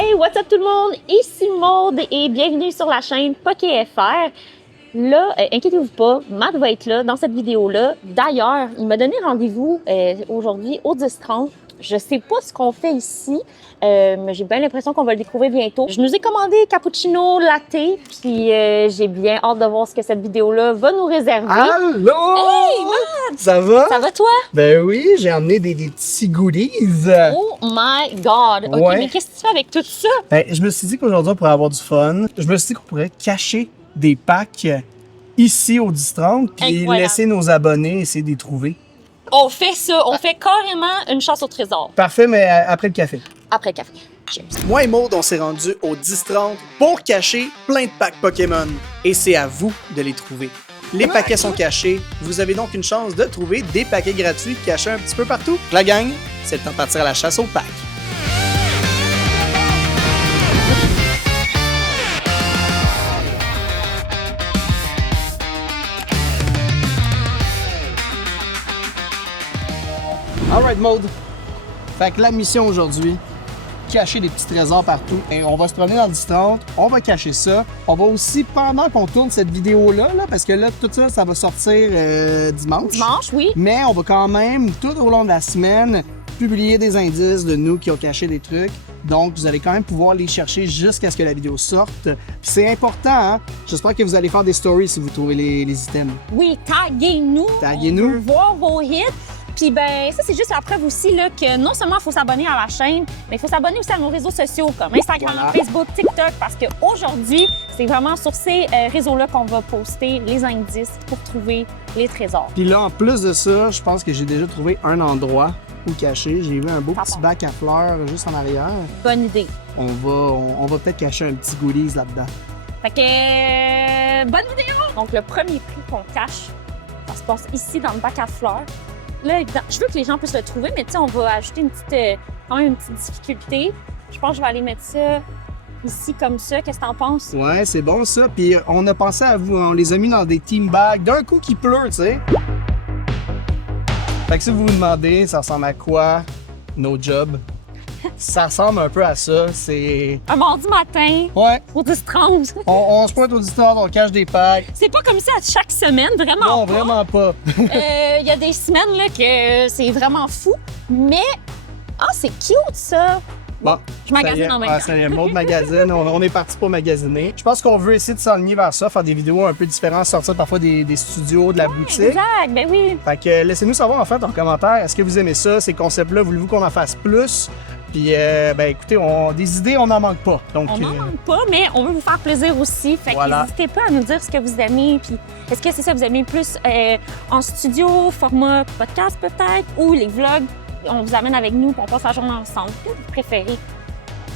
Hey, what's up tout le monde? Ici Maude et bienvenue sur la chaîne PokéFR. Là, inquiétez-vous pas, Matt va être là dans cette vidéo-là. D'ailleurs, il m'a donné rendez-vous aujourd'hui au 10-30. Je sais pas ce qu'on fait ici, mais j'ai bien l'impression qu'on va le découvrir bientôt. Je nous ai commandé cappuccino latte, puis j'ai bien hâte de voir ce que cette vidéo-là va nous réserver. Allô! Hey, Matt! Ça va? Ça va toi? Ben oui, j'ai emmené des petits goodies. Oh my God! OK, Ouais. mais qu'est-ce que tu fais avec tout ça? Ben, je me suis dit qu'aujourd'hui, on pourrait avoir du fun. Je me suis dit qu'on pourrait cacher des packs ici au 10-30 puis Incroyable. laisser nos abonnés essayer de les trouver. On fait ça, on fait carrément une chasse au trésor. Parfait, mais après le café. Après le café. Cheers. Moi et Maude, on s'est rendu au 10-30 pour cacher plein de packs Pokémon. Et c'est à vous de les trouver. Les paquets sont cachés. Vous avez donc une chance de trouver des paquets gratuits cachés un petit peu partout. La gang, c'est le temps de partir à la chasse aux packs. Alright, Maude. Fait que la mission aujourd'hui, cacher des petits trésors partout. Et on va se promener dans le 10-30, on va cacher ça. On va aussi, pendant qu'on tourne cette vidéo-là, parce que là, tout ça, ça va sortir dimanche. Dimanche, oui. Mais on va quand même, tout au long de la semaine, publier des indices de nous qui ont caché des trucs. Donc, vous allez quand même pouvoir les chercher jusqu'à ce que la vidéo sorte. Puis c'est important, hein? J'espère que vous allez faire des stories si vous trouvez les items. Oui, taguez-nous. Taguez-nous. On veut voir vos hits. Puis ben ça, c'est juste la preuve aussi là, que non seulement il faut s'abonner à la chaîne, mais il faut s'abonner aussi à nos réseaux sociaux comme Instagram, Voilà. Facebook, TikTok, parce qu'aujourd'hui, c'est vraiment sur ces réseaux-là qu'on va poster les indices pour trouver les trésors. Puis là, en plus de ça, je pense que j'ai déjà trouvé un endroit où cacher. J'ai vu un beau petit bac à fleurs juste en arrière. Bonne idée. On va peut-être cacher un petit goodies là-dedans. Fait que bonne vidéo! Donc le premier prix qu'on cache, ça se passe ici dans le bac à fleurs. Là, évidemment, je veux que les gens puissent le trouver, mais tu sais, on va ajouter une petite, quand même une petite difficulté. Je pense que je vais aller mettre ça ici comme ça. Qu'est-ce que t'en penses? Ouais, c'est bon ça. Puis on a pensé à vous, on les a mis dans des team bags. D'un coup qui pleut, tu sais. Fait que si vous vous demandez, ça ressemble à quoi? No job. Ça ressemble un peu à ça. C'est. Un mardi matin, Ouais. au 10-30. On se pointe au distance, on cache des packs. C'est pas comme ça à chaque semaine, vraiment Non, pas. vraiment pas. Il y a des semaines là, que c'est vraiment fou, mais... Ah, c'est cute, ça! Bon, Je magasine en même temps. C'est un mot de magazine. On est parti pour magasiner. Je pense qu'on veut essayer de s'enligner vers ça, faire des vidéos un peu différentes, sortir parfois des studios, de la boutique. Exact, ben oui. Fait que laissez-nous savoir en fait en commentaire, est-ce que vous aimez ça, ces concepts-là, voulez-vous qu'on en fasse plus? Puis ben écoutez, des idées, on n'en manque pas. Donc, On n'en manque pas, mais on veut vous faire plaisir aussi. Fait que Voilà. n'hésitez pas à nous dire ce que vous aimez. Puis est-ce que c'est ça, vous aimez plus en studio, format podcast peut-être, ou les vlogs? On vous amène avec nous, puis on passe la journée ensemble. Qu'est-ce que vous préférez?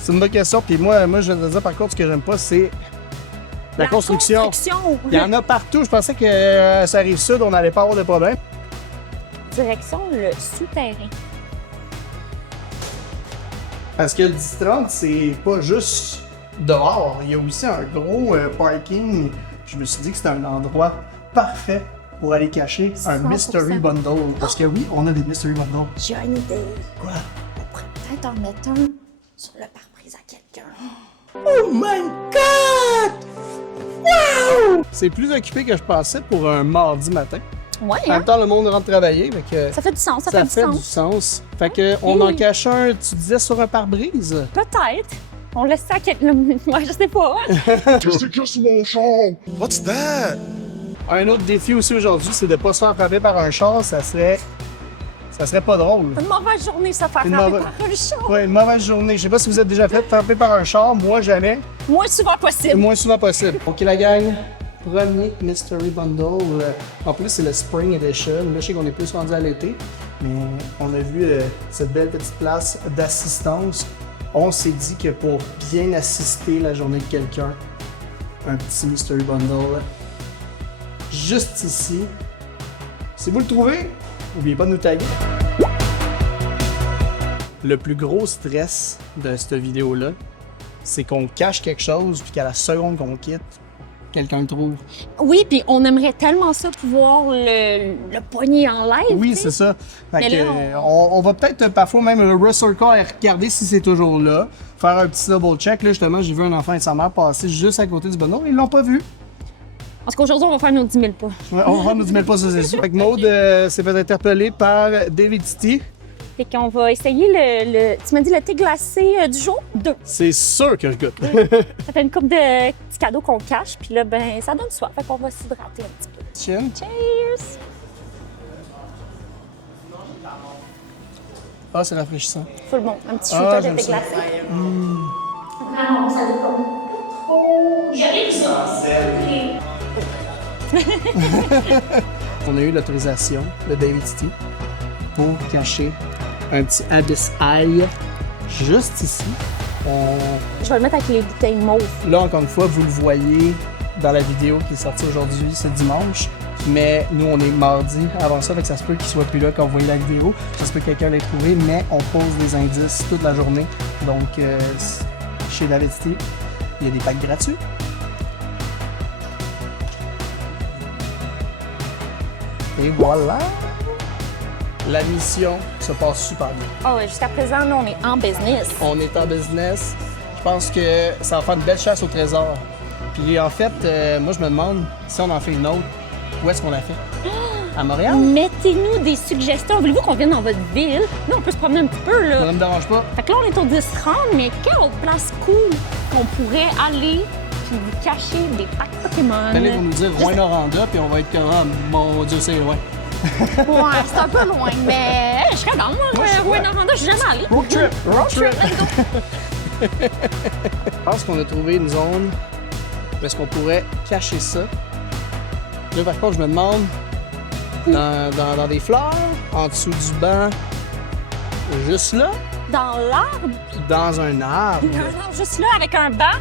c'est une bonne question. Puis moi je vais te dire par contre, ce que j'aime pas, c'est la construction. Il y en a partout. Je pensais que ça arrive sud, on n'allait pas avoir de problème. Direction le souterrain. Parce que le 10-30, c'est pas juste dehors. Il y a aussi un gros parking. Je me suis dit que c'était un endroit parfait pour aller cacher un 100%. Mystery Bundle. Parce que oui, on a des Mystery Bundles. J'ai une idée. Quoi? On pourrait peut-être en mettre un sur le pare-brise à quelqu'un. Oh my God! Wow! C'est plus occupé que je pensais pour un mardi matin. Ouais, En hein? même temps, le monde rentre travailler. Fait que Ça fait du sens, ça ça fait du du sens. sens. Fait que on en Oui. cache un, tu disais, sur un pare-brise? Peut-être. On laisse ça à quelqu'un. Ouais, je sais pas. Qu'est-ce que c'est mon champ? What's that? Un autre défi aussi aujourd'hui, c'est de pas se faire frapper par un char. Ça serait pas drôle. Une mauvaise journée, ça faire Une frapper mauvaise- par un chat. Ouais, une mauvaise journée. Je sais pas si vous êtes déjà fait frapper par un char. Moi, jamais. Moins souvent Le possible. moins souvent possible. OK, la gang. Premier Mystery Bundle. En plus, c'est le Spring Edition. Là, je sais qu'on est plus rendu à l'été. Mais on a vu cette belle petite place d'assistance. On s'est dit que pour bien assister la journée de quelqu'un, un petit Mystery Bundle, juste ici. Si vous le trouvez, n'oubliez pas de nous taguer. Le plus gros stress de cette vidéo-là, c'est qu'on cache quelque chose, puis qu'à la seconde qu'on quitte, quelqu'un le trouve. Oui, puis on aimerait tellement ça pouvoir le pogner en live. Oui, tu sais. c'est ça. Fait Mais que, là, on va peut-être parfois même recircle et regarder si c'est toujours là. Faire un petit double check. Là, justement, j'ai vu un enfant et sa mère passer juste à côté du bundle. Ils l'ont pas vu. Parce qu'aujourd'hui, on va faire nos 10 000 pas. Ouais, on va nous 10 000 pas, ça c'est sûr. Fait que Maud s'est fait interpeller par David City. Fait qu'on va essayer tu m'as dit le thé glacé du jour? 2. C'est sûr que je goûte. Ça fait une coupe de petits cadeaux qu'on cache, puis là, ben, ça donne soif. Fait qu'on va s'hydrater un petit peu. Tiens. Cheers! Ah, c'est rafraîchissant. Full bon. Un petit Ah, shooter de j'aime thé ça. glacé. Vraiment, ça dépend. Oh, j'arrive ça! On a eu l'autorisation de David City pour cacher un petit Abyss Eye juste ici. Je vais le mettre avec les bouteilles mauves. Là, encore une fois, vous le voyez dans la vidéo qui est sortie aujourd'hui, c'est dimanche. Mais nous, on est mardi avant ça, fait que ça se peut qu'il soit plus là quand vous voyez la vidéo. Ça se peut que quelqu'un l'ait trouvé, mais on pose des indices toute la journée. Donc, chez David City, il y a des packs gratuits. Et voilà! La mission se passe super bien. Ah ouais, jusqu'à présent, là, on est en business. On est en business. Je pense que ça va faire une belle chasse au trésor. Puis en fait, moi je me demande si on en fait une autre, où est-ce qu'on la fait? À Montréal? Mettez-nous des suggestions. Voulez-vous qu'on vienne dans votre ville? Nous, on peut se promener un petit peu, là. Ça ne me dérange pas. Fait que là, on est au 10-30, mais quelle autre place cool qu'on pourrait aller puis vous cacher des packs Pokémon? Allez, vous nous dire Rouen-Noranda, puis on va être comme, ah, mon Dieu, c'est loin. Ouais, c'est un peu loin, mais je serais dans moi, Rouen-Noranda, je suis jamais allée. Road trip! Road trip, let's go! Je pense qu'on a trouvé une zone où est-ce qu'on pourrait cacher ça. Là, par contre, je me demande, dans des fleurs, en dessous du banc, juste là, Dans l'arbre? dans un arbre. Non, juste là, avec un banc?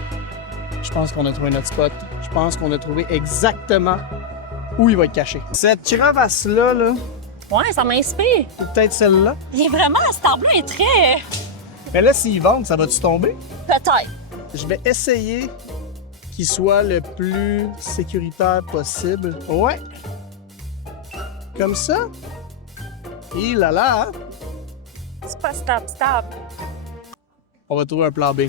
Je pense qu'on a trouvé notre spot. Je pense qu'on a trouvé exactement où il va être caché. Cette crevasse-là, là, Ouais, ça m'inspire. c'est peut-être celle-là. Il est vraiment, cet arbre-là est très... Mais là, s'ils vendent, ça va-tu tomber? Peut-être. Je vais essayer qu'il soit le plus sécuritaire possible. Ouais. Comme ça. Et là là, hein? C'est pas stable. On va trouver un plan B.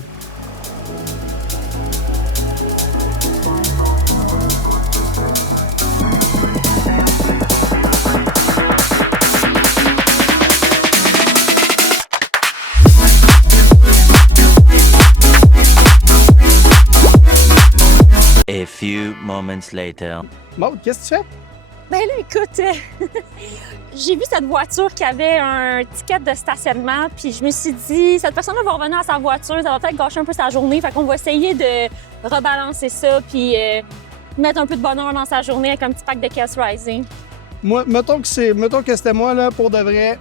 A few moments later. Maud, qu'est-ce que tu fais? Ben là, écoute, j'ai vu cette voiture qui avait un ticket de stationnement, puis je me suis dit, cette personne-là va revenir à sa voiture, ça va peut-être gâcher un peu sa journée, fait qu'on va essayer de rebalancer ça, puis mettre un peu de bonheur dans sa journée avec un petit pack de Chaos Rising. Moi, mettons que c'était moi, là, pour de vrai.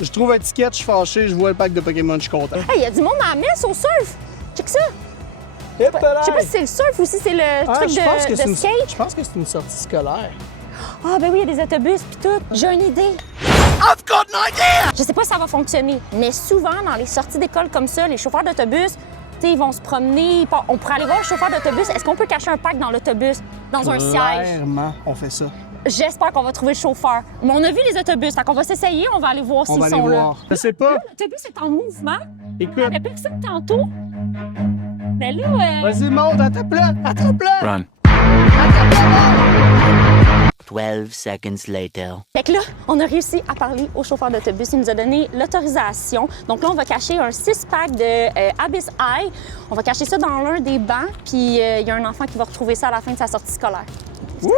Je trouve un ticket, je suis fâché, je vois le pack de Pokémon, je suis content. Hey, il y a du monde à la messe au surf! Check ça! Je Je sais pas si c'est le surf ou si c'est le truc de skate. Je pense que c'est une sortie scolaire. Ah, ben oui, il y a des autobus puis tout. J'ai une idée. I've got an idea! Je sais pas si ça va fonctionner, mais souvent, dans les sorties d'école comme ça, les chauffeurs d'autobus, tu sais, ils vont se promener. On pourrait aller voir le chauffeur d'autobus. Est-ce qu'on peut cacher un pack dans l'autobus, dans un siège? Clairement, on fait ça. J'espère qu'on va trouver le chauffeur. Mais on a vu les autobus, fait qu'on va s'essayer, on va aller voir On s'ils va aller sont là. voir. Je sais pas. L'autobus est en mouvement. Il y Écoute, avait personne tantôt. Mais là, vas-y, Maud, attrape-le! Attrape-le! Run. 12 seconds later. fait que là, on a réussi à parler au chauffeur d'autobus. Il nous a donné l'autorisation. Donc là, on va cacher un 6-pack de Abyss Eye. On va cacher ça dans l'un des bancs. Puis il y a un enfant qui va retrouver ça à la fin de sa sortie scolaire. Wouh!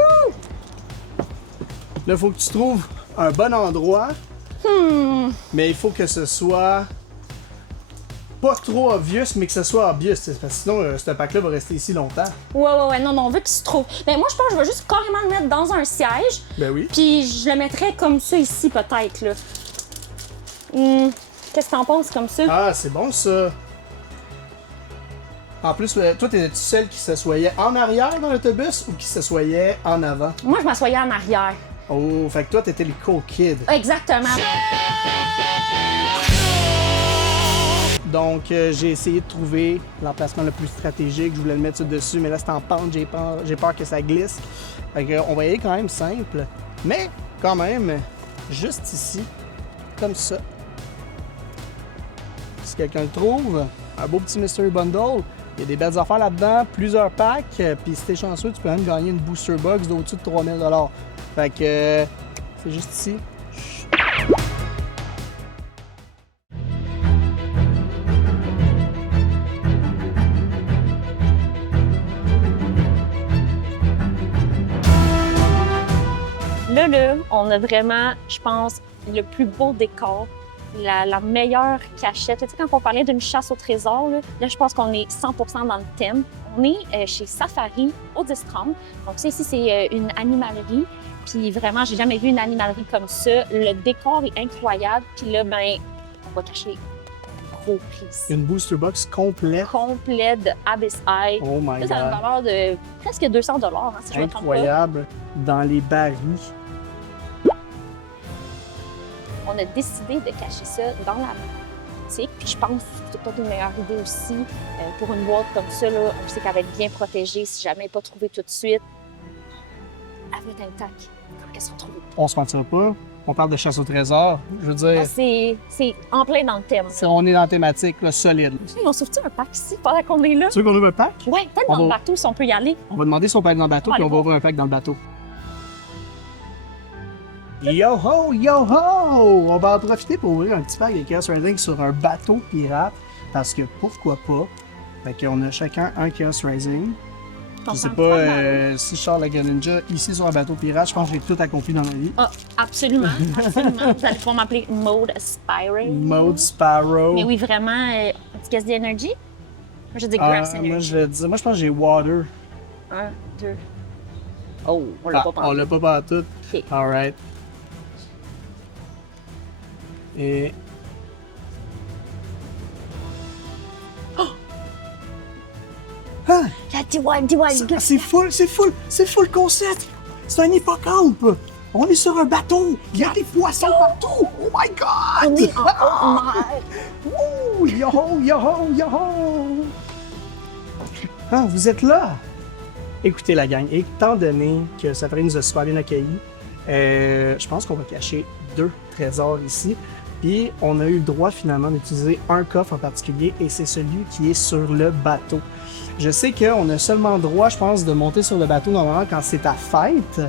Là, il faut que tu trouves un bon endroit. Mais il faut que ce soit pas trop obvious, mais que ce soit obvious. Parce que sinon, ce pack-là va rester ici longtemps. Ouais. Non, on veut qu'il se trouve. Ben moi, je pense que je vais juste carrément le mettre dans un siège. Ben oui. Puis je le mettrais comme ça ici, peut-être, là. Qu'est-ce que t'en penses comme ça? Ah, c'est bon, ça. En plus, toi, t'es-tu celle qui s'assoyait en arrière dans l'autobus ou qui s'assoyait en avant? Moi, je m'assoyais en arrière. Oh, fait que toi, t'étais le cool kid. Exactement. Donc, j'ai essayé de trouver l'emplacement le plus stratégique. Je voulais le mettre sur dessus, mais là, c'est en pente. J'ai peur que ça glisse. Fait que, on va y aller quand même simple. Mais, quand même, juste ici, comme ça. Si quelqu'un le trouve, un beau petit Mystery Bundle. Il y a des belles affaires là-dedans, plusieurs packs. Puis, si t'es chanceux, tu peux même gagner une Booster Box d'au-dessus de 3000 $. Fait que, c'est juste ici. Là, on a vraiment, je pense, le plus beau décor, la meilleure cachette. Tu sais, quand on parlait d'une chasse au trésor, là je pense qu'on est 100% dans le thème. On est chez Safari, au 1030. Donc ça, ici, c'est une animalerie. Puis vraiment, j'ai jamais vu une animalerie comme ça. Le décor est incroyable. Puis là, ben, on va cacher un gros prix. Une Booster Box complète. Complète de Abyss Eye. Oh my Ça, ça a une God. valeur de presque 200 $, hein, si je me trompe pas. Incroyable. Dans les barils. On a décidé de cacher ça dans la boutique. Puis je pense que c'est peut-être une meilleure idée aussi pour une boîte comme ça. Là, on sait qu'elle va être bien protégée si jamais elle n'est pas trouvée tout de suite. Elle va être intacte quand elle sera trouvée. On se mentira pas. On parle de chasse au trésor. Je veux dire, Ah, c'est en plein dans le thème. on est dans la thématique là, solide. Hey, on sauve-tu un pack ici pendant qu'on est là? Tu veux qu'on ouvre un pack? Ouais, peut-être On dans le va- bateau si on peut y aller. On va demander si on peut aller dans le bateau, On va puis on aller va voir. ouvrir un pack dans le bateau. Yo ho, yo ho! On va en profiter pour ouvrir un petit pack de Chaos Rising sur un bateau pirate, parce que pourquoi pas? Fait qu'on a chacun un Chaos Rising. Je sais pas si je sors la Greninja ici sur un bateau pirate, je pense que j'ai tout accompli dans ma vie. Ah, absolument, absolument. Vous allez pouvoir m'appeler Mode Aspiring. Mode Sparrow. Mais oui, vraiment, un petit casse d'énergie. Moi, je dis Grass moi, Energy. je vais dire, moi je pense que j'ai Water. 1, 2. Oh, on l'a Ah, pas on pensé. l'a pas partout. OK. Alright. Et. Ah! La D1. C'est full concept! C'est un hippocampe! On est sur un bateau! Il y a des poissons partout! Oh my god! On est en haute mer. Ouh! Yo-ho, yo-ho, yo-ho! Ah, vous êtes là! Écoutez la gang, étant donné que Safari nous a super bien accueillis, je pense qu'on va cacher 2 trésors ici. Puis on a eu le droit finalement d'utiliser un coffre en particulier et c'est celui qui est sur le bateau. Je sais qu'on a seulement le droit, je pense, de monter sur le bateau normalement quand c'est ta fête.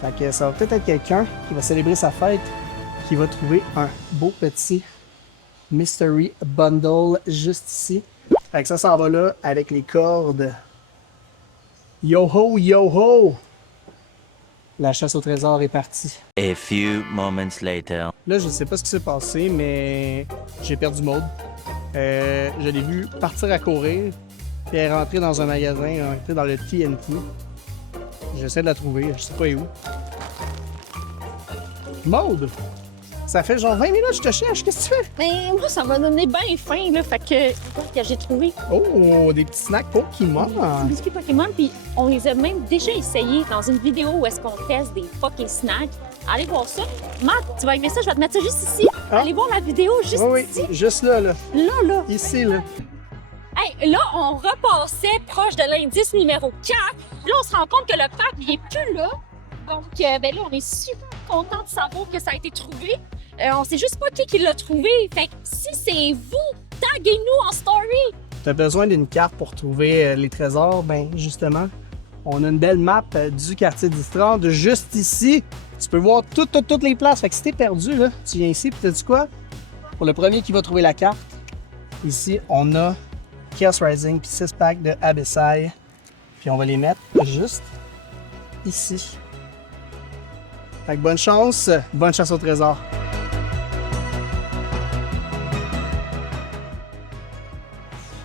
Fait que ça va peut-être être quelqu'un qui va célébrer sa fête qui va trouver un beau petit Mystery Bundle juste ici. Fait que ça s'en va là avec les cordes. Yo ho, yo ho! La chasse au trésor est partie. A few moments later. Là, je sais pas ce qui s'est passé, mais j'ai perdu Maud. Je l'ai vu partir à courir, puis elle est rentrée dans un magasin, elle est rentrée dans le TNT. J'essaie de la trouver, je sais pas où. Maud! Ça fait genre 20 minutes que je te cherche, qu'est-ce que tu fais? Mais moi, ça m'a donné bien faim, là. Fait que j'ai trouvé Oh, des petits snacks Pokémon! des biscuits Pokémon, puis on les a même déjà essayés dans une vidéo où est-ce qu'on teste des fucking snacks. Allez voir ça. Matt, tu vas aimer ça, je vais te mettre ça juste ici. Ah. Allez voir la vidéo juste Oui, ici. oui, juste là, là. Là. Ici, là. Hey, là, on repassait proche de l'indice numéro 4. Là, on se rend compte que le pack, il est plus là. Donc, ben là, on est super content de savoir que ça a été trouvé. On sait juste pas qui l'a trouvé. Fait que si c'est vous, taguez-nous en story. Tu as besoin d'une carte pour trouver les trésors, ben justement, on a une belle map du quartier d'Istrand juste ici. Tu peux voir toutes les places. Fait que si t'es perdu, là, tu viens ici, puis t'as dit quoi? Pour le premier qui va trouver la carte, ici, on a Chaos Rising, puis 6 packs de Abyssai. Puis on va les mettre juste ici. Fait que bonne chance au trésor.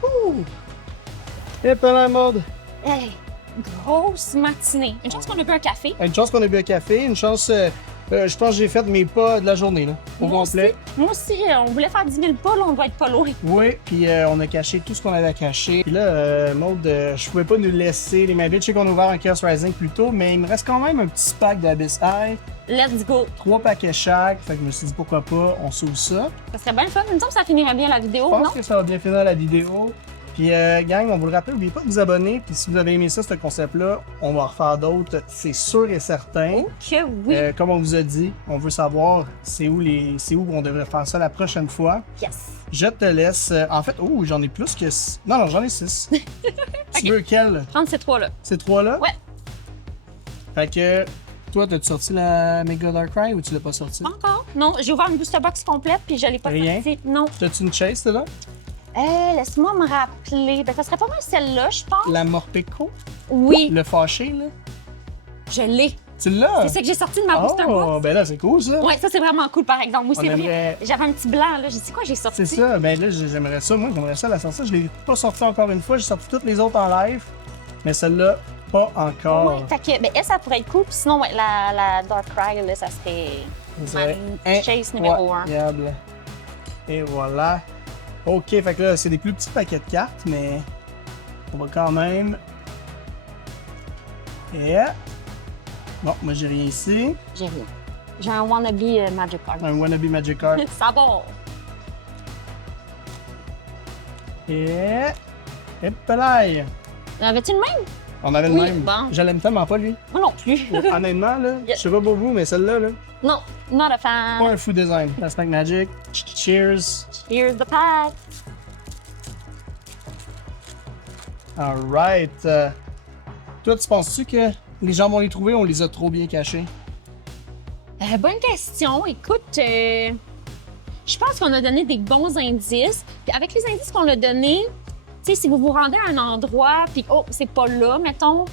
Ouh! Et pas la mode. Hey, grosse matinée. Une chance qu'on a bu un café. Une chance qu'on a bu un café, une chance, je pense que j'ai fait mes pas de la journée, là, au Moi complet. Moi aussi, on voulait faire 10 000 pas, là, on doit être pas loin. Oui, puis on a caché tout ce qu'on avait à cacher. Puis là, Maud, je pouvais pas nous laisser les mains vides. Je sais qu'on a ouvert un Chaos Rising plus tôt, mais il me reste quand même un petit pack d'Abyss Eye. Let's go. 3 paquets chaque. Fait que je me suis dit pourquoi pas, on s'ouvre ça. Ça serait bien le fun. Il me semble que ça finirait bien la vidéo, Je pense non? que ça va bien finir la vidéo. Puis, gang, on vous le rappelle, n'oubliez pas de vous abonner. Puis, si vous avez aimé ça, ce concept-là, on va en refaire d'autres, c'est sûr et certain. Que oui. Comme on vous a dit, on veut savoir c'est où on devrait faire ça la prochaine fois. Yes. Je te laisse. En fait, j'en ai plus que. Non, j'en ai 6. Tu veux quel? Prendre ces trois-là. Ces 3-là? Ouais. Fait que, toi, t'as-tu sorti la Mega Darkrai ou tu l'as pas sorti? Pas encore? Non, j'ai ouvert une booster box complète puis je l'ai pas Rien? sortie. Non. T'as-tu une chase, là? Laisse-moi me rappeler. Ben, ça serait pas mal celle-là, je pense. La Morpeko? Oui, Le fâché, là? je l'ai. Tu l'as? C'est ça que j'ai sorti de ma booster Oh, box. ben là, c'est cool, ça. Ouais, ça c'est vraiment cool par exemple. Oui, On c'est vrai. aimerait- J'avais un petit blanc là. J'ai dit quoi j'ai sorti? C'est ça, ben là, j'aimerais ça, moi, j'aimerais ça la sortir. Je l'ai pas sorti encore une fois, j'ai sorti toutes les autres en live, mais celle-là, pas encore. Ouais, fait que, ben, elle, ça pourrait être cool. Puis sinon, ouais, la Darkrai, là, ça serait ma chase numéro 1. Incroyable. Et voilà. Ok, fait que là, c'est des plus petits paquets de cartes, mais on va quand même. Et. Bon, moi, j'ai rien ici. J'ai rien. J'ai un wannabe Magic Card. Un wannabe Magic Card. Ça va. Et. Et pelaille. Avais-tu le même? On avait le Oui, même. bon. Je l'aime tellement pas, lui. Moi non plus. Honnêtement, là, je sais pas pour vous, mais celle-là, là, Non, not a fan. pas un fou design. La Snack Magic. Cheers. Here's the pack. Alright. Toi, tu penses-tu que les gens vont les trouver ou on les a trop bien cachés? Bonne question. Écoute, je pense qu'on a donné des bons indices. Puis avec les indices qu'on a donnés, tu sais, si vous vous rendez à un endroit, puis oh, c'est pas là, mettons,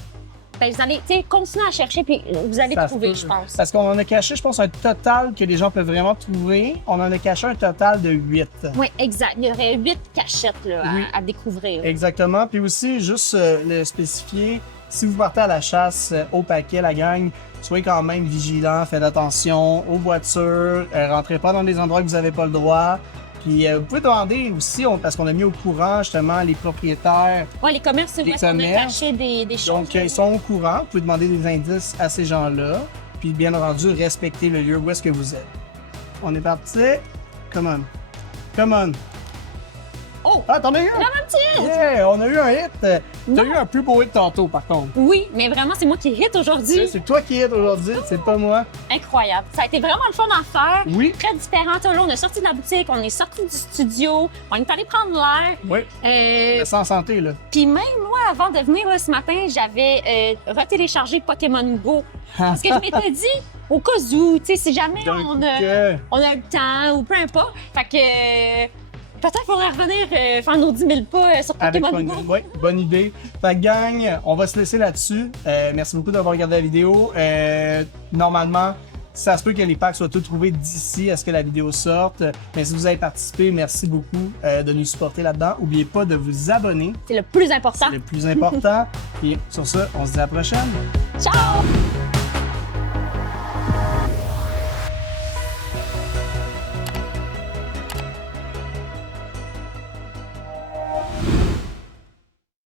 ben vous allez, tu sais, continuer à chercher, puis vous allez Ça se trouver, peut. je pense. Parce qu'on en a caché, je pense, un total que les gens peuvent vraiment trouver. On en a caché un total de 8. Oui, exact. Il y aurait 8 cachettes là, Oui. à découvrir. Exactement. Puis aussi, juste le spécifier, si vous partez à la chasse au paquet, la gang, soyez quand même vigilants, faites attention aux voitures, rentrez pas dans des endroits que vous n'avez pas le droit. Puis vous pouvez demander aussi, parce qu'on a mis au courant justement les propriétaires. Ouais, les commerces, c'est Les où est-ce qu'on a commerces. caché des choses. Donc, ils sont au courant. Vous pouvez demander des indices à ces gens-là. Puis, bien entendu, respecter le lieu où est-ce que vous êtes. On est parti. Come on. Come on. Oh! Ah, t'en as eu un? Vraiment petit! Yeah, on a eu un hit. T'as Non. eu un plus beau hit tantôt, par contre. Oui, mais vraiment, c'est moi qui hit aujourd'hui. C'est toi qui hit aujourd'hui, c'est pas moi. Incroyable. Ça a été vraiment le fun à faire. Oui. Très différent. Tu sais, là, on est sorti de la boutique, on est sorti du studio, on est allé prendre l'air. Oui. Mais sans santé, là. Puis même moi, avant de venir là, ce matin, j'avais retéléchargé Pokémon Go. Parce que je m'étais dit, au cas où, tu sais, si jamais D'un on coup a le temps ou peu importe. Fait que peut-être qu'il faudrait revenir faire nos 10 000 pas sur Avec Pokémon Go. Oui, bonne idée. Fait que, gang, on va se laisser là-dessus. Merci beaucoup d'avoir regardé la vidéo. Normalement, ça se peut que les packs soient tous trouvés d'ici à ce que la vidéo sorte. Mais si vous avez participé, merci beaucoup de nous supporter là-dedans. N'oubliez pas de vous abonner. C'est le plus important. C'est le plus important. Et sur ça, on se dit à la prochaine. Ciao!